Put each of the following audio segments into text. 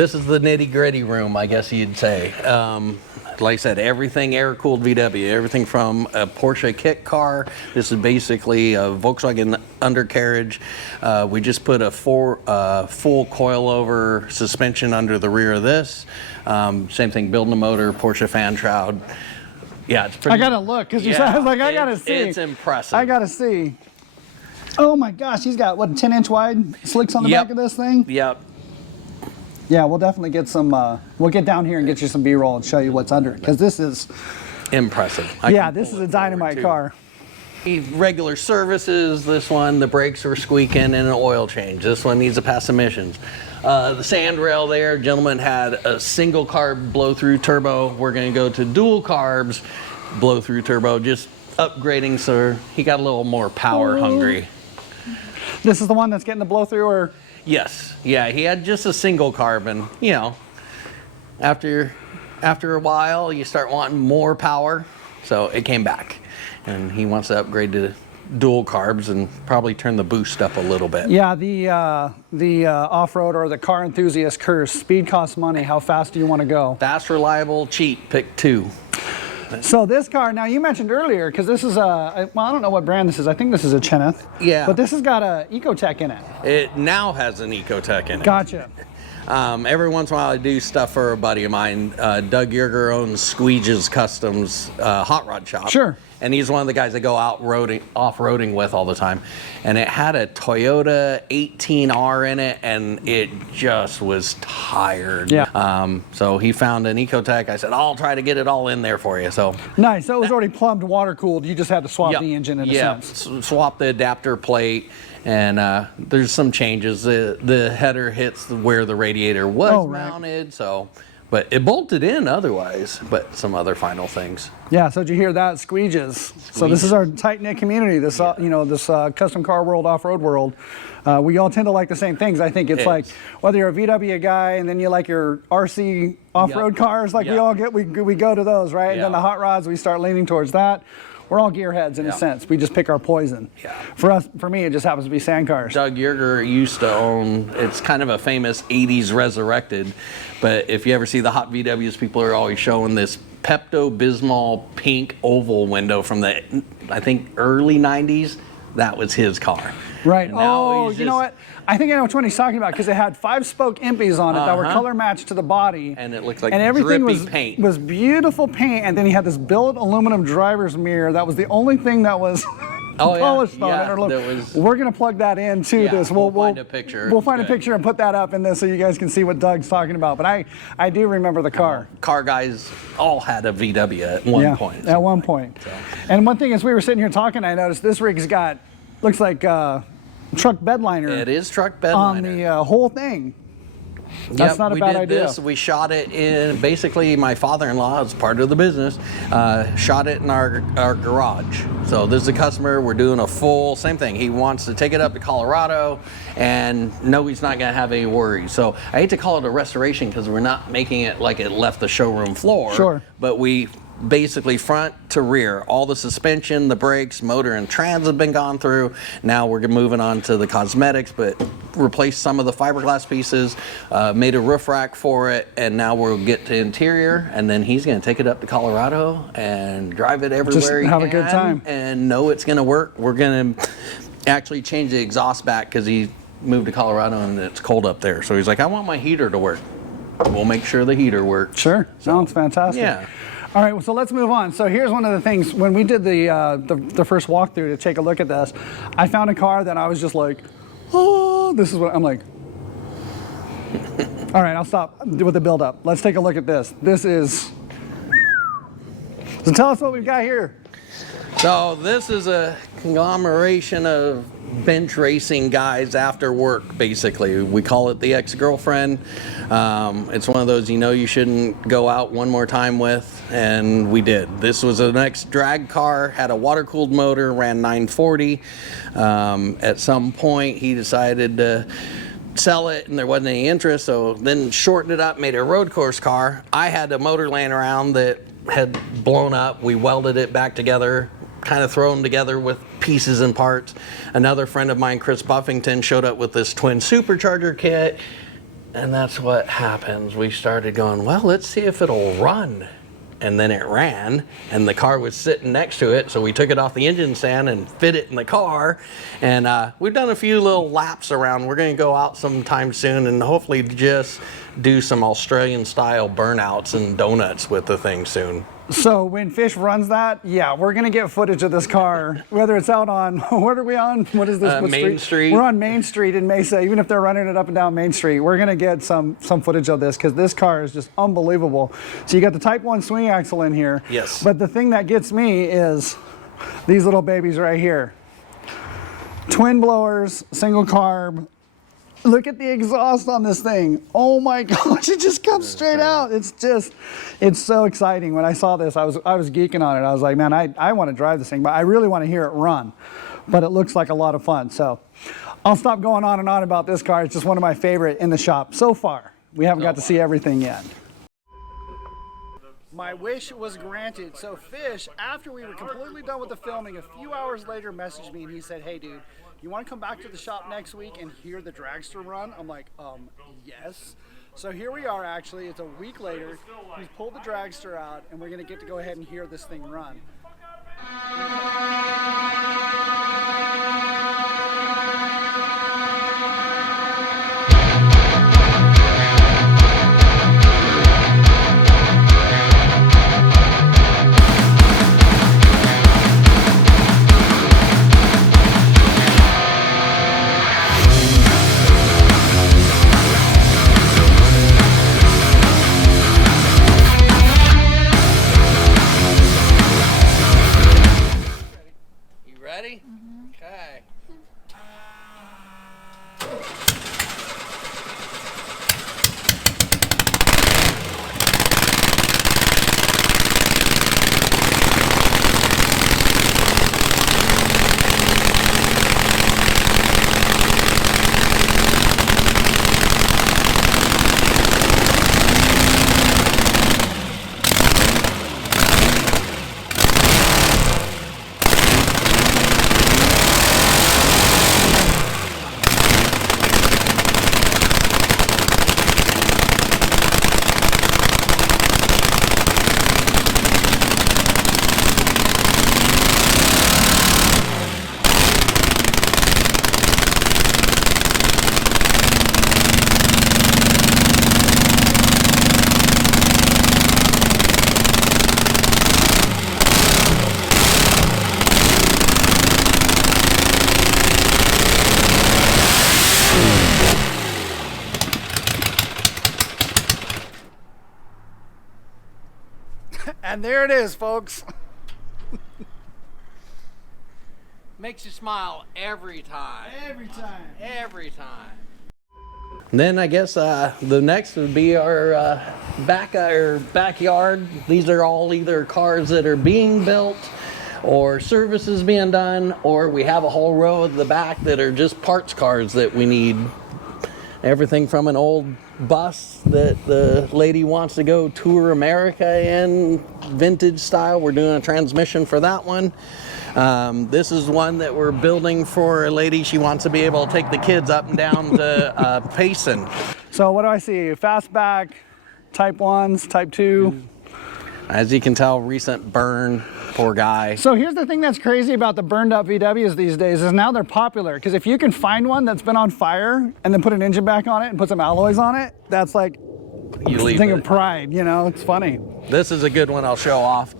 this is the nitty-gritty room, I guess you'd say. Like I said, everything air-cooled VW, everything from a Porsche kit car. This is basically a Volkswagen undercarriage. We just put a full coilover suspension under the rear of this. Same thing, building a motor, Porsche fan shroud. Yeah, it's pretty. I gotta look because you said I was like, I gotta see. It's impressive. I gotta see. Oh my gosh, he's got what, 10-inch wide slicks on the back of this thing? Yep. Yeah, we'll definitely get some. We'll get down here and get you some B-roll and show you what's under it because this is impressive. Yeah, this is a dynamite car. Regular services. This one, the brakes are squeaking and an oil change. This one needs to pass emissions. The sand rail there, gentleman had a single carb blow-through turbo. We're going to go to dual carbs blow-through turbo, just upgrading so he got a little more power hungry. This is the one that's getting the blow-through, or? Yes. Yeah, he had just a single carbon. You know, after a while, you start wanting more power. So it came back. And he wants to upgrade to dual carbs and probably turn the boost up a little bit. Yeah, the off-road or the car enthusiast curse. Speed costs money. How fast do you want to go? Fast, reliable, cheap. Pick two. So this car, now you mentioned earlier, because this is well, I don't know what brand this is. I think this is a Cheneth. Yeah. But this has got a Ecotech in it. It now has an Ecotech in it. Gotcha. Every once in a while I do stuff for a buddy of mine. Doug Yerger owns Squeege's Customs hot rod shop. Sure. And he's one of the guys I go off-roading with all the time. And it had a Toyota 18R in it, and it just was tired. Yeah. So he found an Ecotech. I said, I'll try to get it all in there for you. So nice. So it was already plumbed, water-cooled. You just had to swap the engine in a sense. Swap the adapter plate. And there's some changes. The header hits where the radiator was mounted. So. But it bolted in otherwise, but some other final things. Yeah, so did you hear that? Squeeges. So this is our tight-knit community, this this custom car world, off-road world. We all tend to like the same things. I think it's like, whether you're a VW guy and then you like your RC off-road cars, like we all get, we go to those, right? And then the hot rods, we start leaning towards that. We're all gearheads in a sense. We just pick our poison. Yeah. For me, it just happens to be sand cars. Doug Yerger used to own, it's kind of a famous 80s resurrected, but if you ever see the hot VWs, people are always showing this Pepto-Bismol pink oval window from the, I think, early 90s. That was his car. Right. Oh, you know what? I think I know which one he's talking about because it had 5-spoke impies on it that were color matched to the body. And it looked like everything paint. was beautiful paint. And then he had this billet aluminum driver's mirror. That was the only thing that was polished on it. We're going to plug that into this. We'll find a picture. We'll find a picture and put that up in this so you guys can see what Doug's talking about. But I do remember the car. Car guys all had a VW at one point. At one point. So. And one thing as we were sitting here talking, I noticed this rig's got, looks like truck bedliner. It is truck bedliner. On the whole thing. That's not a bad idea. We shot it in, basically my father-in-law, as part of the business, shot it in our garage. So this is a customer, we're doing a full, same thing. He wants to take it up to Colorado and no, he's not gonna have any worries. So I hate to call it a restoration because we're not making it like it left the showroom floor. Sure. But we basically front to rear, all the suspension, the brakes, motor and trans have been gone through. Now we're moving on to the cosmetics, but replaced some of the fiberglass pieces, made a roof rack for it, and now we'll get to interior, and then he's going to take it up to Colorado and drive it everywhere. Just have a good time and know it's going to work. We're going to actually change the exhaust back because he moved to Colorado and it's cold up there. So he's like, I want my heater to work. We'll make sure the heater works. Sure, sounds fantastic. Yeah. All right, so let's move on. So here's one of the things, when we did the first walkthrough to take a look at this, I found a car that I was just like, oh, this is what, I'm like, all right, I'll stop with the build up. Let's take a look at this. This is, so tell us what we've got here. So this is a conglomeration of bench racing guys after work, basically. We call it the ex-girlfriend. It's one of those you shouldn't go out one more time with, and we did. This was an ex-drag car, had a water-cooled motor, ran 940. At some point, he decided to sell it, and there wasn't any interest, so then shortened it up, made a road course car. I had a motor laying around that had blown up. We welded it back together, kind of thrown together with pieces and parts. Another friend of mine, Chris Buffington, showed up with this twin supercharger kit. And that's what happens. We started going, well, let's see if it'll run. And then it ran, and the car was sitting next to it, so we took it off the engine stand and fit it in the car. And we've done a few little laps around. We're going to go out sometime soon and hopefully just do some Australian style burnouts and donuts with the thing soon. So when Fish runs that, yeah, we're gonna get footage of this car, whether it's out on, what are we on? What is this? What Main Street. We're on Main Street in Mesa. Even if they're running it up and down Main Street, we're gonna get some footage of this because this car is just unbelievable. So you got the Type 1 swing axle in here. Yes. But the thing that gets me is these little babies right here. Twin blowers, single carb. Look at the exhaust on this thing. Oh my gosh, it just comes straight out. It's so exciting. When I saw this, I was geeking on it. I was like, man, I want to drive this thing, but I really want to hear it run. But it looks like a lot of fun. So I'll stop going on and on about this car. It's just one of my favorite in the shop so far. We haven't got to see everything yet. My wish was granted. So Fish, after we were completely done with the filming, a few hours later messaged me and he said, hey dude, you want to come back to the shop next week and hear the Dragster run? I'm like, yes. So here we are actually, it's a week later. He's pulled the Dragster out and we're gonna get to go ahead and hear this thing run. Ready? Okay. And there it is, folks. Makes you smile every time. Every time. Every time. Then I guess the next would be our backyard. These are all either cars that are being built or services being done, or we have a whole row at the back that are just parts cars that we need. Everything from an old bus that the lady wants to go tour America in, vintage style. We're doing a transmission for that one. This is one that we're building for a lady. She wants to be able to take the kids up and down to Payson. So what do I see? Fastback, Type 1s, Type 2. As you can tell, recent burn, poor guy. So here's the thing that's crazy about the burned up VWs these days is now they're popular. Because if you can find one that's been on fire and then put an engine back on it and put some alloys on it, that's like You a leave thing it. of pride, you know, it's funny. This is a good one I'll show off.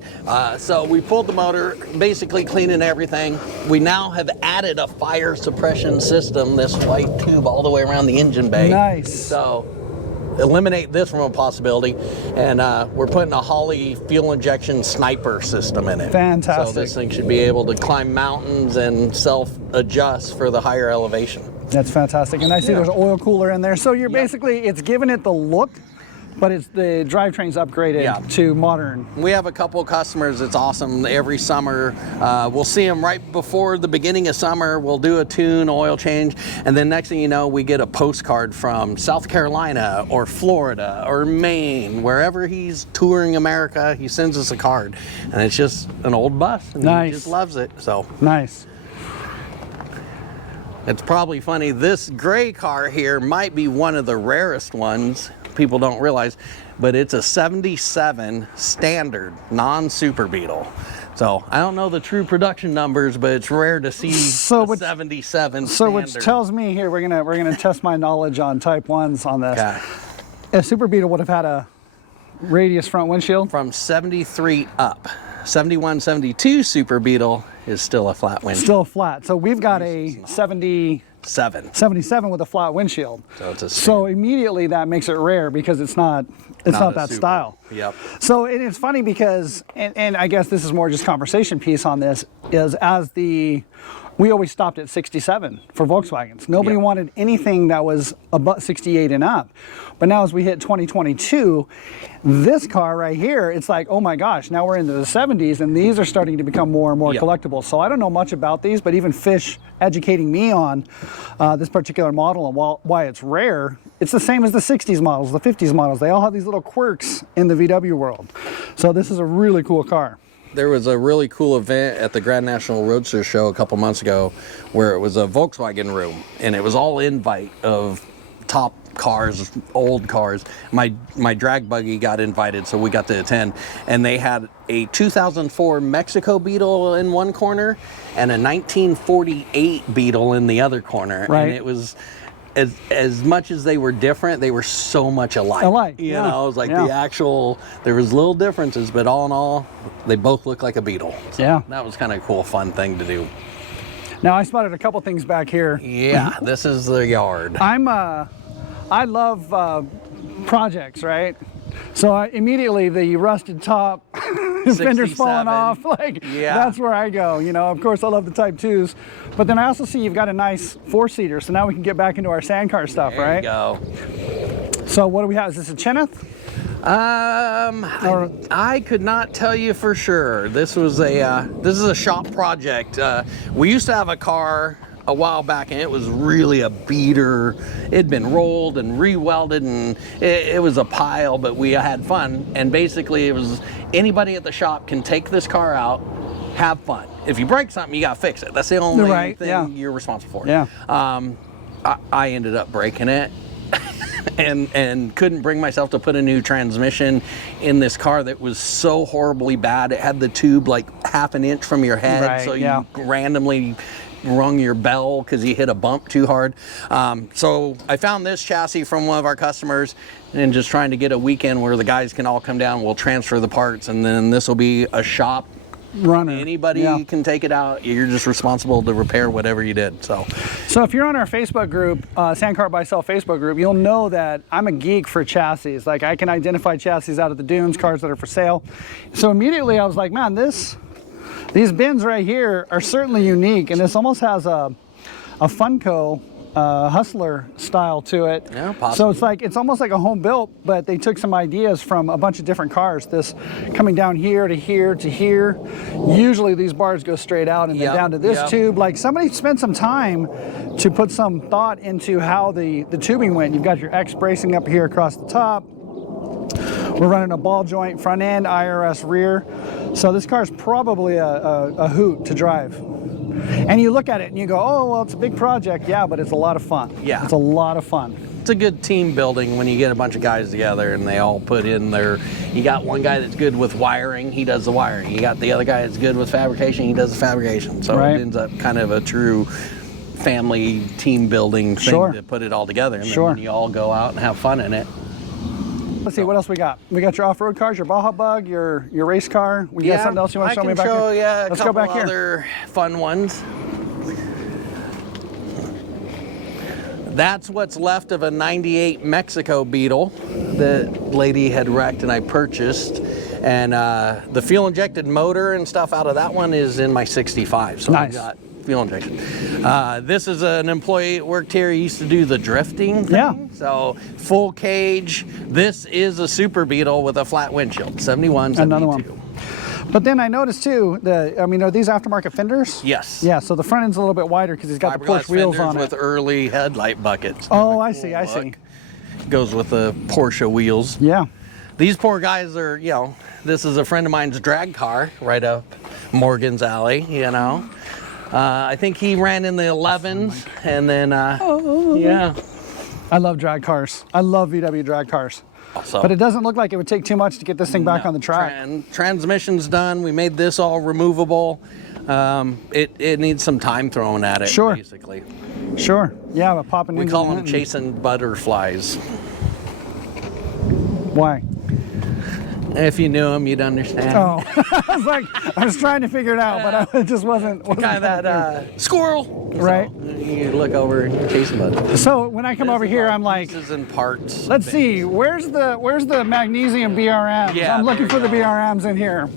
So we pulled the motor, basically cleaning everything. We now have added a fire suppression system, this white tube all the way around the engine bay. Nice. So eliminate this from a possibility. And we're putting a Holley fuel injection sniper system in it. Fantastic. So this thing should be able to climb mountains and self-adjust for the higher elevation. That's fantastic. And I see there's an oil cooler in there. So you're basically, it's giving it the look, but it's the drivetrain's upgraded to modern. We have a couple of customers. It's awesome. Every summer, we'll see them right before the beginning of summer. We'll do a tune, oil change, and then next thing you know, we get a postcard from South Carolina or Florida or Maine, wherever he's touring America. He sends us a card, and it's just an old bus, and he just loves it. So nice. It's probably funny, this gray car here might be one of the rarest ones, people don't realize, but it's a 77 standard, non-Super Beetle. So I don't know the true production numbers, but it's rare to see a 77 So standard. which tells me here, we're gonna test my knowledge on Type 1s on this. Okay. A Super Beetle would have had a radius front windshield? From 73 up. 71, 72 Super Beetle is still a flat windshield. Still flat. So we've got a 77 with a flat windshield. So it's a So immediately that makes it rare because it's not that a super. style. Yep. So it's funny because, and I guess this is more just conversation piece on this, is we always stopped at 67 for Volkswagens. Nobody Yep. wanted anything that was above 68 and up. But now as we hit 2022, this car right here, it's like, oh my gosh, now we're into the 70s and these are starting to become more and more Yep. collectible. So I don't know much about these, but even Fish educating me on this particular model and why it's rare, it's the same as the 60s models, the 50s models. They all have these little quirks in the VW world. So this is a really cool car. There was a really cool event at the Grand National Roadster Show a couple months ago where it was a Volkswagen room and it was all invite of top cars, old cars. My drag buggy got invited, so we got to attend, and they had a 2004 Mexico Beetle in one corner and a 1948 Beetle in the other corner. Right. And it was as much as they were different, they were so much alike. You know, it was like the actual, there was little differences, but all in all, they both look like a Beetle. So that was kind of a cool, fun thing to do. Now I spotted a couple things back here. Yeah, this is the yard. I love projects, right? So immediately the rusted top, fenders falling off, like that's where I go. You know, of course I love the Type 2s, but then I also see you've got a nice 4-seater, so now we can get back into our sand car stuff, right? There you go. So what do we have? Is this a Cheneth? I could not tell you for sure. This was this is a shop project. We used to have a car a while back and it was really a beater. It'd been rolled and re-welded and it was a pile, but we had fun. And basically it was anybody at the shop can take this car out, have fun. If you break something, you gotta fix it. That's the only thing you're responsible for. Yeah. I ended up breaking it and couldn't bring myself to put a new transmission in this car that was so horribly bad. It had the tube like half an inch from your head, so you randomly rung your bell because you hit a bump too hard. So I found this chassis from one of our customers and just trying to get a weekend where the guys can all come down, we'll transfer the parts, and then this will be a shop runner. Anybody can take it out. You're just responsible to repair whatever you did. So if you're on our Facebook group, Sandcar Buy Sell Facebook group, you'll know that I'm a geek for chassis. Like I can identify chassis out of the dunes, cars that are for sale. So immediately I was like, man, these bins right here are certainly unique, and this almost has a Funko Hustler style to it. Yeah, possibly. So it's almost like a home built, but they took some ideas from a bunch of different cars. This coming down here to here to here. Usually these bars go straight out and then down to this tube. Like somebody spent some time to put some thought into how the tubing went. You've got your X bracing up here across the top. We're running a ball joint front end, IRS rear. So this car is probably a hoot to drive. And you look at it and you go, oh, well, it's a big project. Yeah, but it's a lot of fun. Yeah. It's a lot of fun. It's a good team building when you get a bunch of guys together and they all put in you got one guy that's good with wiring, he does the wiring. You got the other guy that's good with fabrication, he does the fabrication. So it ends up kind of a true family team building thing to put it all together. And then you all go out and have fun in it. Let's see, what else we got? We got your off-road cars, your Baja Bug, your race car. We got something else you want to show me back here? Yeah, let's go back here. Other fun ones. That's what's left of a 98 Mexico Beetle that lady had wrecked and I purchased. And the fuel-injected motor and stuff out of that one is in my 65. So I got fuel injection. This is an employee that worked here. He used to do the drifting thing. Yeah. So full cage. This is a Super Beetle with a flat windshield. 71, 72. Another one. But then I noticed too, are these aftermarket fenders? Yes. Yeah, so the front end's a little bit wider because he's got the Porsche wheels on it. With early headlight buckets. Oh, I see, I see. Goes with the Porsche wheels. Yeah. These poor guys are, this is a friend of mine's drag car right up Morgan's alley, I think he ran in the 11s, and then yeah. I love drag cars. I love VW drag cars. So, But it doesn't look like it would take too much to get this thing back on the track. Transmission's done. We made this all removable. It needs some time thrown at it, Sure. basically. Sure. Yeah, but popping We into call the them engine. chasing butterflies. Why? If you knew them, you'd understand. Oh, I was trying to figure it out, but it just wasn't Kind of that squirrel. Right. So you look over and you're chasing butterflies. So when I come over here, I'm like, pieces and parts. let's see, where's the magnesium BRMs? Yeah, I'm looking there for we the go. BRMs in here.